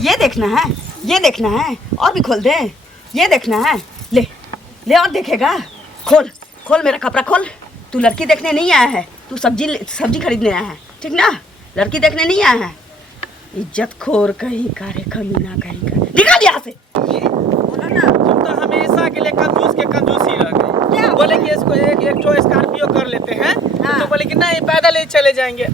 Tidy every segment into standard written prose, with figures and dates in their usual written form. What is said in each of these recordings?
ये देखना है, ये देखना है, और भी खोल दे। ये देखना है, ले ले और देखेगा। खोल खोल मेरा कपड़ा खोल। तू लड़की देखने नहीं आया है, तू सब्जी खरीदने आया है, ठीक ना? लड़की देखने नहीं आया है। इज्जत खोर कहीं का रे, कमीना कहीं का। निकाल यहाँ से। बोला ना, तुम तो हमेशा के लिए कंजूस के कंजूस ही रह गए। बोले कि इसको एक ठो स्कॉर्पियो कर लेते हैं, तो बोले कि नहीं पैदल ही चले जाएंगे।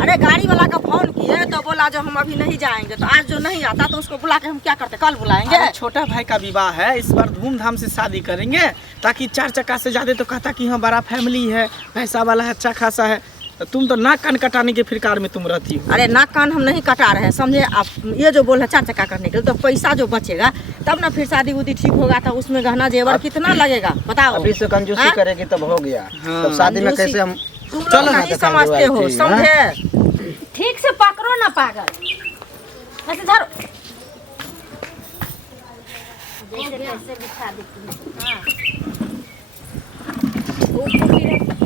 अरे गाड़ी वाला का फोन किए तो बोला जो हम अभी नहीं जाएंगे। तो आज जो नहीं आता तो उसको बुला के हम क्या करते, कल बुलाएंगे। अरे छोटा भाई का विवाह है, इस बार धूमधाम से शादी करेंगे, ताकि 4 चक्का से ज्यादा तो कहता कि हाँ बड़ा फैमिली है, पैसा वाला है, अच्छा खासा है। तो तुम तो नाक कान कटाने के फिरकार में तुम रहती हो। अरे नाक कान हम नहीं कटा रहे हैं, समझे आप? ये जो बोल रहे 4 चक्का करने के लिए, तो पैसा जो बचेगा तब ना फिर शादी उदी ठीक होगा। तो उसमें गहना जेवर कितना लगेगा बताओ? अभी से कंजूसी करेगी तब हो गया। तब शादी में कैसे हम तुम लोग नहीं समझते हो, समझे? ठीक से पकड़ो ना पागल, ऐसे धरो। जैसे कैसे बिठा देती हूँ। हाँ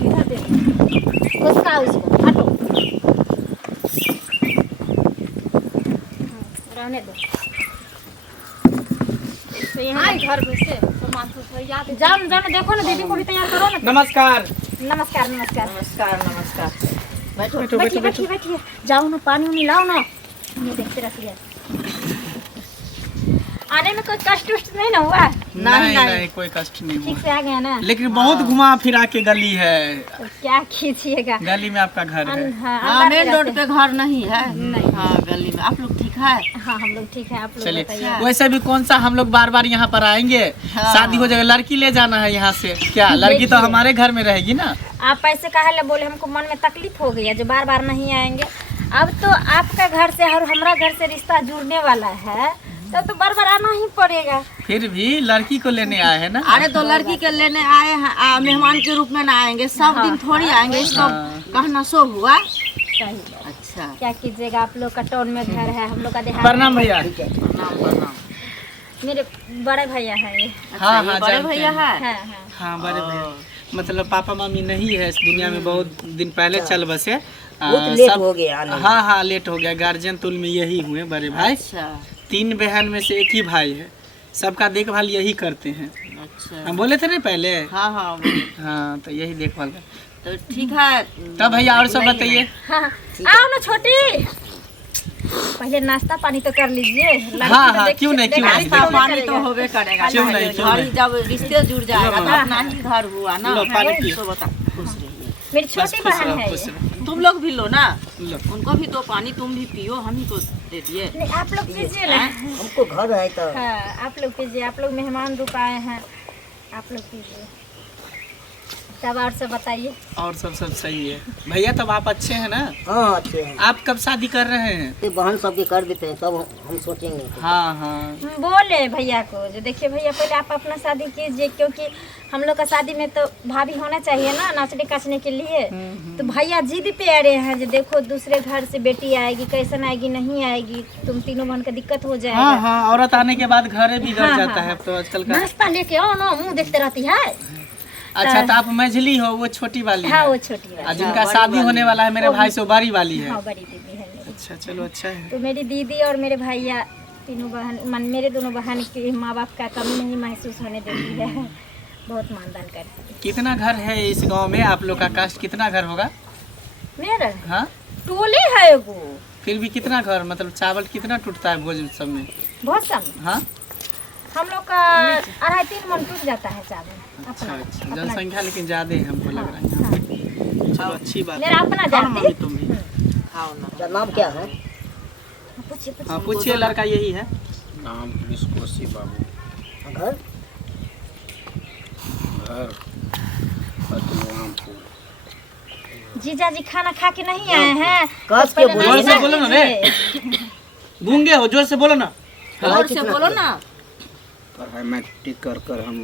इधर दे, उसका उसको हटो, रहने दो। तो यहाँ घर में से सामान तो याद जाओ जाओ, देखो ना दीदी को भी तैयार करो ना। नमस्कार नमस्कार नमस्कार नमस्कार नमस्कार। बैठो बैठिए बैठिए बैठिए, जाओ ना पानी उनी लाओ ना, ये देखते रखिए। आने में कोई कष्ट उष्ट नहीं ना हुआ? नहीं कोई कष्ट नहीं ठीक हुआ, से आ गया ना? लेकिन बहुत घुमा फिरा के गली है। तो क्या खींचिएगा, गली में आपका घर है? हाँ, मेन रोड पे घर नहीं है। नहीं। हाँ, गली में। आप लोग ठीक है? हाँ हम लोग ठीक है, आप लोग चलिए, बताइए। वैसे भी कौन सा हम लोग बार बार यहाँ पर आएंगे? शादी हो जाएगा, लड़की ले जाना है यहाँ से। क्या लड़की तो हमारे घर में रहेगी ना? आप ऐसे काहे ले बोले? हमको मन में तकलीफ हो गई है जो बार बार नहीं आएंगे। अब तो आपका घर से और हमारा घर से रिश्ता जुड़ने वाला है, तो बार बार आना ही पड़ेगा। फिर भी लड़की को लेने आए हैं ना। अरे तो लड़की के लेने आए हैं, मेहमान के रूप में ना आएंगे, सब दिन थोड़ी आएंगे। इसको कहना सो हुआ। सही है। अच्छा, क्या कीजिएगा, आप लोग का टाउन में घर है, हम लोग का देहात। प्रणाम भैया। प्रणाम प्रणाम। मेरे बड़े भैया है ये। हाँ ये हाँ बड़े जानते भैया हैं। है। हाँ। हाँ बड़े भैया, मतलब पापा मम्मी नहीं है इस दुनिया में, बहुत दिन पहले चल बसे। बहुत लेट हो गया आने में। हाँ हाँ लेट हो गया। गार्जियन तुल में यही हुए बड़े भाई। अच्छा 3 बहन में से एक ही भाई है, सबका देखभाल यही करते हैं। अच्छा। हम बोले थे ना पहले। हाँ हाँ हाँ तो यही देखभाल कर। तो ठीक है। तब भैया और सब बताइए। हाँ आओ ना छोटी, पहले नाश्ता पानी तो कर लीजिए। हाँ हाँ क्यों नहीं क्यों नहीं। नाश्ता पानी तो होबे करेगा। क्यों नहीं, क्यों घर नहीं। जब रिश्ते जुड़ जाएगा तो अपना ही घर हुआ ना। लो, पानी पियो। तो बता, खुश रहिए। मेरी बस छोटी खुश बहन रहो, है खुश ये। रहो। तुम लोग भी लो ना, लो। उनको भी तो पानी तुम भी पियो, हम ही को दे दिए। नहीं आप लोग पीजिए ना। हमको घर है तो हाँ आप लोग पीजिए, आप लोग मेहमान रुक आए हैं, आप लोग पीजिए। तब और सब बताइए। और सब सही है भैया। तब आप अच्छे हैं ना? हाँ अच्छे हैं। आप कब शादी कर रहे हैं? ये बहन सबके कर देते हैं, सब हम सोचेंगे। हाँ हाँ बोले भैया को जो देखिए भैया पहले आप अपना शादी कीजिए, क्योंकि हम लोग का शादी में तो भाभी होना चाहिए ना नाचने काचने के लिए। तो भैया जिद पे अड़े हैं जो देखो दूसरे घर से बेटी आएगी, कैसन आएगी नहीं आएगी, तुम तीनों बहन का दिक्कत हो जाएगा। हाँ हाँ औरत आने के बाद घर बिगड़ हाँ, जाता हाँ, है तो आजकल का। नाश्ता लेके आओ ना, मुँह देखते रहती है। अच्छा तो आप मझली हो, वो छोटी वाली हाँ है। वो छोटी वाली। जिनका शादी होने वाला है मेरे भाई से, वो बड़ी वाली है। हाँ बड़ी दीदी है मेरी। अच्छा चलो अच्छा है। तो मेरी दीदी और मेरे भैया तीनों बहन मेरे दोनों बहन के माँ बाप का कमी नहीं महसूस होने देती है, बहुत मानदान करती है। कितना घर है इस गांव में? आप लोग का कास्ट कितना घर होगा? मेरा हाँ टोले है एगो। फिर भी कितना घर, मतलब चावल कितना टूटता है भोज सब में? बहुत कम। हाँ हम लोग का 2.5-3 मन टूट जाता है चावल अच्छा अपना। अच्छा। जनसंख्या लेकिन ज्यादा है हमको लग रहा है। हाँ, चलो अच्छी बात मेरा अपना है। जाति। मम्मी तुम भी। हाँ ना। क्या नाम क्या है? पूछिए हाँ पूछिए, लड़का यही है। नाम विस्कोसी बाबू। घर घर पतलूरामपुर। जीजा जी खाना खा के नहीं आए हैं? कस तो के पहले जोर से नाश्ता बोलो ना रे। कीजिए। गूंगे हो, जोर से बोलो ना। जोर से बोलो ना। पढ़ाई मैट्रिक कर हम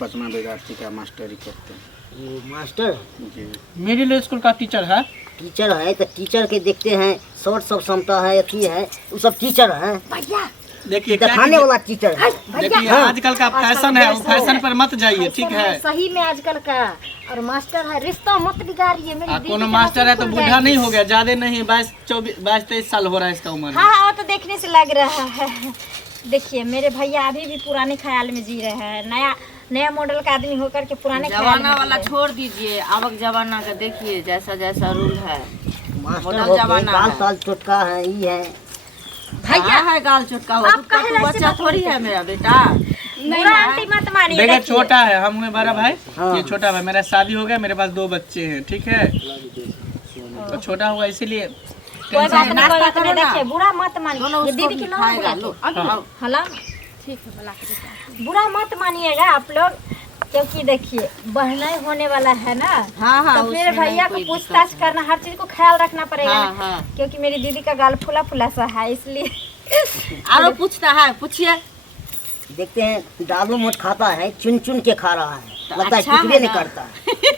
5वां विद्यार्थी का मास्टरी करते हैं। वो मास्टर जी मिडिल स्कूल का टीचर है। टीचर है तो टीचर के देखते हैं शॉर्ट सब क्षमता है, अथी है, वो सब टीचर है। भैया देखिए क्या दिखाने वाला टीचर है। देखिए आजकल का फैशन है, वो फैशन पर मत जाइए, ठीक है। सही में आजकल का, और मास्टर है, रिश्ता मत बिगाड़िए। मेरी दीदी कोनो का मास्टर है तो खुल बूढ़ा जाएगी। नहीं हो गया, ज्यादा नहीं, 22-23 साल हो रहा है इसका उम्र। हाँ हाँ, वो तो देखने से लग रहा है। देखिए मेरे भैया अभी भी पुराने ख्याल में जी रहे हैं, नया मॉडल का आदमी होकर के पुराने ख्याल जमाना में वाला जी रहे छोड़ दीजिए, अब जमाना का देखिए जैसा जैसा रूल है। मास्टर मॉडल हो जमाना गए, 5 है। साल चुटका है, ये है। भैया है गाल चुटका हो, आप उसका कहे तो ऐसे बच्चा बात थोड़ी है मेरा बेटा। हैं। बुरा आंटी मत मानिए। देखिए देखिए। छोटा है, हम में बड़ा भाई, हाँ। ये छोटा भाई, मेरा शादी हो गया, मेरे पास 2 बच्चे हैं, ठीक है। तो छोटा हुआ इसीलिए कोई बात नहीं, नाश्ता कोई बात करो नहीं। ना। देखिए बुरा मत मानिए। दोनों ये उसको दीदी की भी नाम खाएगा, बोला लो। के? हला ठीक है, बुला के देता हूं। बुरा मत मानिएगा आप लोग, क्योंकि देखिए बहना होने वाला है ना। हाँ हाँ, तो फिर उसमें भैया नहीं को कोई पूछताछ दिक्कत है। करना, हर चीज को ख्याल रखना पड़ेगा हाँ, ना। हाँ। क्योंकि मेरी दीदी का गाल फुला फुला सा है, इसलिए आरो पूछता है, पूछिए। देखते हैं दालू मोट खाता है, चुन चुन के खा रहा है, लगता है अच्छा कुछ भी है नहीं ना। करता।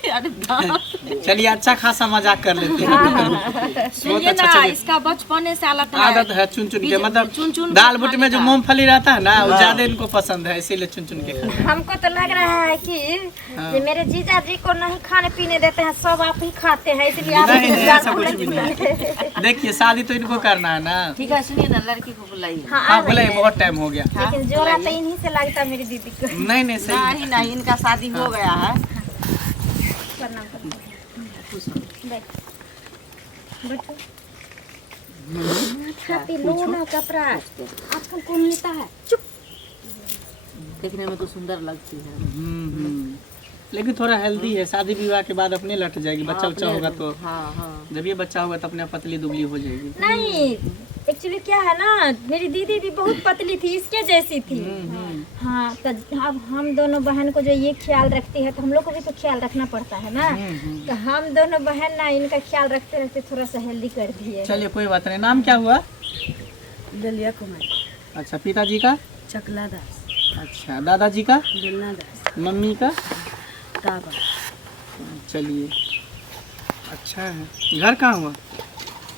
अरे बाप। चलिए अच्छा खासा मजाक कर लेते हैं। सुनिए अच्छा ना, चलिए। इसका बचपने से आदत है चुन चुन के, मतलब चुन दाल बूटी में जो खाने का। मूंगफली रहता है ना, वो ज्यादा इनको पसंद है, इसीलिए चुन चुन के खाते हैं। हमको तो लग रहा है कि ये मेरे जीजा जी को नहीं खाने पीने देते हैं, सब आप ही खाते हैं, इसलिए आप नहीं, नहीं, गाल ऐसा कुछ भी फुला- नहीं। देखिए शादी तो इनको करना है ना। ठीक है, सुनिए ना, लड़की को बुलाइए। हाँ, हाँ आ बोले रही है। बहुत टाइम हो गया। लेकिन जोड़ा तो इन्हीं से लगता है मेरी दीदी को। नहीं नहीं सही नहीं नहीं, इनका शादी हो गया है। प्रणाम करते हैं। बैठो। माथा पे लो ना कपड़ा, आजकल कौन लेता है? चुप। देखने में तो सुंदर लगती है। लेकिन थोड़ा हेल्दी है, शादी विवाह के बाद अपने लट जाएगी, बच्चा उच्चा होगा तो। हाँ हाँ। जब ये बच्चा होगा तो अपने आप पतली दुबली हो जाएगी। नहीं, एक्चुअली क्या है ना, मेरी दीदी भी बहुत पतली थी, इसके जैसी थी। हाँ, तो अब हम दोनों बहन को जो ये ख्याल रखती है, तो हम लोग को भी तो ख्याल रखना पड़ता है ना। तो हम दोनों बहन ना इनका ख्याल रखते रखते थोड़ा सा हेल्दी कर दिए। चलिए कोई बात नहीं। नाम क्या हुआ? दलिया कुमारी, अच्छा, पिताजी का? चकला दास, अच्छा, दादाजी का? बेलना दास, मम्मी का? ताबा, चलिए अच्छा है। घर कहाँ हुआ?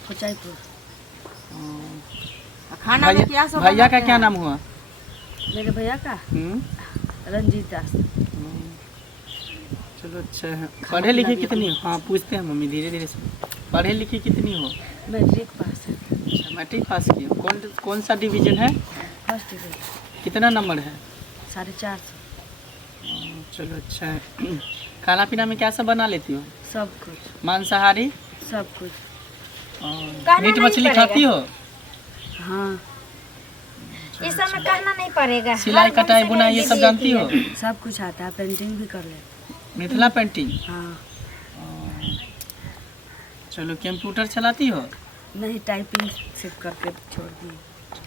कोचाईपुर। खाना में क्या सब भैया का बनाते क्या हैं? नाम हुआ? मेरे भैया का रंजीत दास। चलो अच्छा है। पढ़े लिखे कितनी हो? हाँ पूछते हैं मम्मी, धीरे धीरे से। पढ़े लिखे कितनी हो? मैट्रिक पास है, अच्छा मैट्रिक पास की हो। कौन सा डिवीजन है? फर्स्ट डिवीजन, कितना नंबर है? 450। चलो अच्छा है। खाना पीना में क्या सब बना लेती हो? सब कुछ, मांसाहारी? सब कुछ। कहना मीट नहीं मछली पड़ेगा। खाती हो? हाँ, इस समय कहना नहीं पड़ेगा। सिलाई हर ढंग कटाई से बुनाई ये मेरी सब दीदी जानती आती हो? है। सब कुछ आता है, पेंटिंग भी कर लेते। मिथिला पेंटिंग? हाँ, चलो कंप्यूटर चलाती हो? नहीं, टाइपिंग सिर्फ करके छोड़ दिए।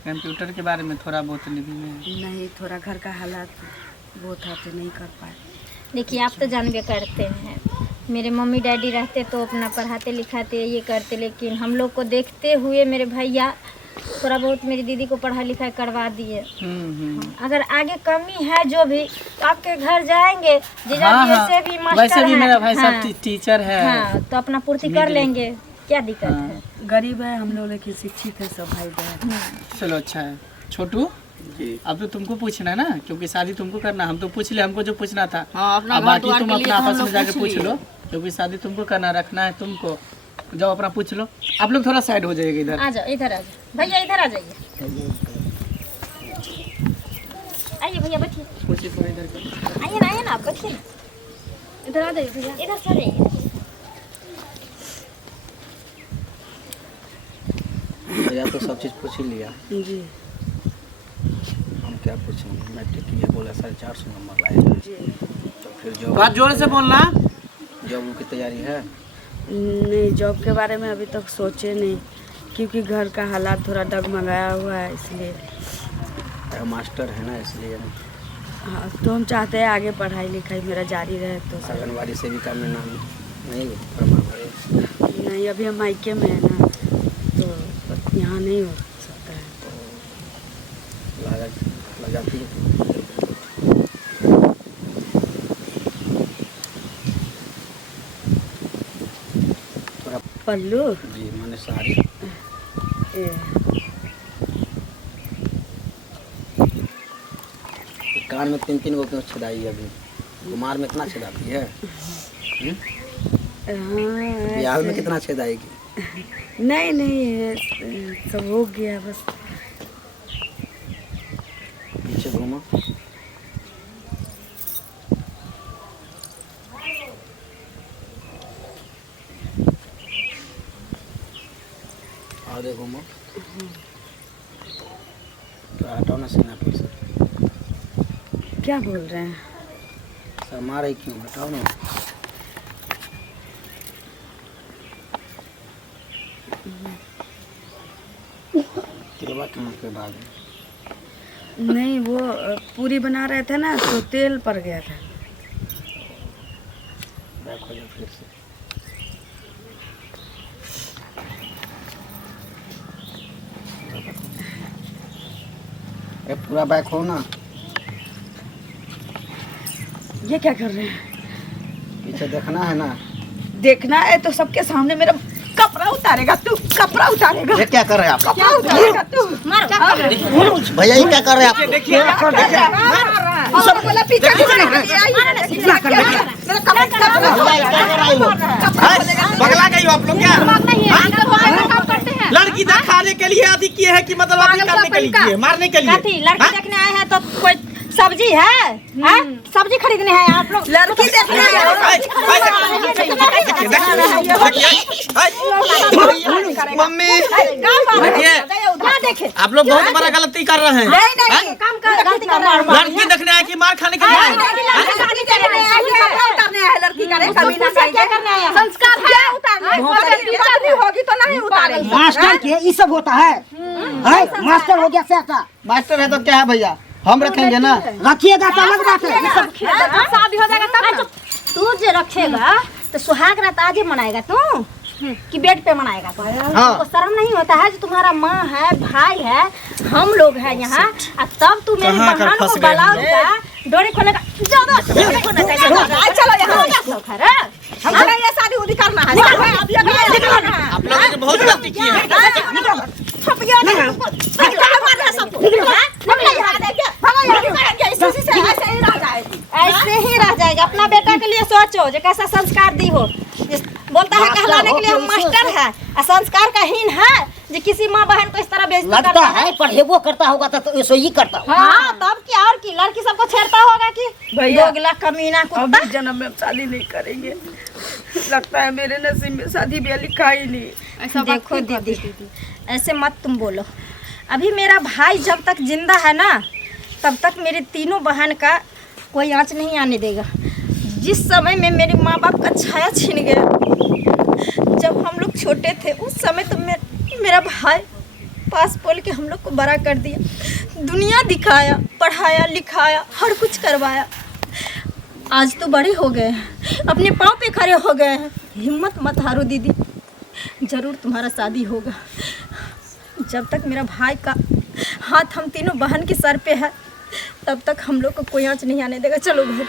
कंप्यूटर के बारे में थोड़ा बहुत निधि में। नहीं, थोड़ा घर का हालात वो था तो नहीं कर पाए। देखिए आप तो जानबे करते हैं, मेरे मम्मी डैडी रहते तो अपना पढ़ाते लिखाते ये करते, लेकिन हम लोग को देखते हुए मेरे भैया थोड़ा बहुत मेरी दीदी को पढ़ाई लिखाई करवा दिए। अगर आगे कमी है जो भी तो आपके घर जाएंगे, जीजा हाँ, जी हाँ। वैसे भी मास्टर वैसे भी हैं। मेरा भाई साहब हाँ, टीचर है। हाँ, तो अपना पूर्ति कर लेंगे, क्या दिक्कत है। गरीब है हम लोग, लेकिन शिक्षित है सब भाई बहन। चलो अच्छा है। छोटू अब तो तुमको पूछना है ना, क्योंकि शादी तुमको करना। हम तो पूछ ले, हमको जो पूछना था। हाँ, अपना अब घर बाकी द्वार तुम के लिए अपना तो हम आपस में लोग जाके पूछ पूछ लिए। लो, क्योंकि शादी तुमको करना, रखना है तुमको। जाओ अपना पूछ लो। आप लोग थोड़ा साइड हो जाइएगा इधर। आ जाओ, इधर आ जाओ भैया, इधर आ जाइए। आइए भैया बैठिए, पूछिए थोड़ा इधर के। आइए ना आप बैठिए ना। इधर आ जाइए भैया, इधर से रहिए। भैया तो सब चीज़ पूछ ही लिया, जी हम क्या पूछेंगे। मैट्रिक की बोला 450 नंबर लाए, जी। तो फिर जॉब बात जोर से बोलना। जॉब की तैयारी है? नहीं, जॉब के बारे में अभी तक सोचे नहीं, क्योंकि घर का हालात थोड़ा डगमगाया हुआ है, इसलिए। मास्टर है ना, इसलिए हाँ, तो हम चाहते हैं आगे पढ़ाई लिखाई मेरा जारी रहे तो सब। आंगनबाड़ी सेविका में नाम नहीं फरमा भरे। नहीं, अभी हम मायके में है ना, तो यहाँ नहीं हो सकता है। लग जाती है। पल्लू जी मैंने सारी ए, कान में 3-3 गो क्यों छेदाई अभी? कुमार में इतना छेदाती है? ब्याह में कितना छेदाएगी? नहीं नहीं, सब हो गया बस। पीछे घूमो। आगे घूमो। तो हटाओ ना सीना पर से। क्या बोल रहे हैं? सर मारे क्यों? हटाओ ना। तिलवा कहाँ पे बाग? नहीं, वो पूरी बना रहे थे ना तो तेल पड़ गया था। बैक हो जाओ फिर से। पूरा बैक हो ना। ये क्या कर रहे हैं? पीछे देखना है ना। देखना है तो सबके सामने मेरा कपड़ा उतारेगा तू, कपड़ा उतारेगा। ये क्या कर रहे हैं आप? क्या उतारेगा तू? भैया ये क्या कर रहे हैं आप? देखिए सब बोला पीछे पगला गई हो आप लोग क्या? लड़की दिखाने के लिए आदि किए है कि मतलब आदि करने के लिए, मारने के लिए? लड़की देखने आए हैं तो कोई सब्जी है? सब्जी खरीदने हैं आप लोग? लड़की देखने आए हैं। मम्मी देखिए, आप लोग बहुत बड़ा गलती कर रहे हैं। लड़की देखने आए कि मार खाने के लिए? संस्कार होगी तो नहीं उतारेगी। मास्टर के ये सब होता है? मास्टर हो गया सेटा। मास्टर है तो क्या है भैया? हम रखेंगे ना। रखिएगा तो अलग बात है। ये सब शादी हो जाएगा तब ना। तू जो रखेगा तो सुहाग रात आज ही मनाएगा तू कि बेड पे मनाएगा तू? तो शर्म नहीं होता है जो तुम्हारा माँ है, भाई है, हम लोग हैं यहाँ, और तब तू मेरी कहाँ कर बहन को फंस गए? बुलाऊंगा, डोरी खोलेगा। चलो हमारा ये शादी उदी करना है। आप लोगों ने बहुत गलती की है। ऐसे ही रह जाएगा। अपना बेटा के लिए सोचो जो कैसा संस्कार दी हो। बोलता है कहलाने के लिए हम मास्टर है, और संस्कार का हीन है जो किसी माँ बहन को इस तरह बेइज्जती लगता करता है पढ़ेबो करता होगा तो ऐसे ही करता होगा। हाँ, तब क्या और की लड़की सबको छेड़ता होगा कि भैया, दोगला कमीना कुत्ता। अभी जन्म में शादी नहीं करेंगे। लगता है मेरे नसीब में शादी ब्याह लिखा ही नहीं। देखो दीदी, ऐसे मत तुम बोलो। अभी मेरा भाई जब तक जिंदा है ना, तब तक मेरे तीनों बहन का कोई आँच नहीं आने देगा। जिस समय में मेरे माँ बाप का छाया छीन गया, जब हम लोग छोटे थे, उस समय तो मेरा भाई पास बोल के हम लोग को बड़ा कर दिया, दुनिया दिखाया, पढ़ाया लिखाया, हर कुछ करवाया। आज तो बड़े हो गए हैं, अपने पाँव पे खड़े हो गए हैं। हिम्मत मत हारो दीदी, ज़रूर तुम्हारा शादी होगा। जब तक मेरा भाई का हाथ हम तीनों बहन के सर पे है, तब तक हम लोग को कोई आँच नहीं आने देगा। चलो घर।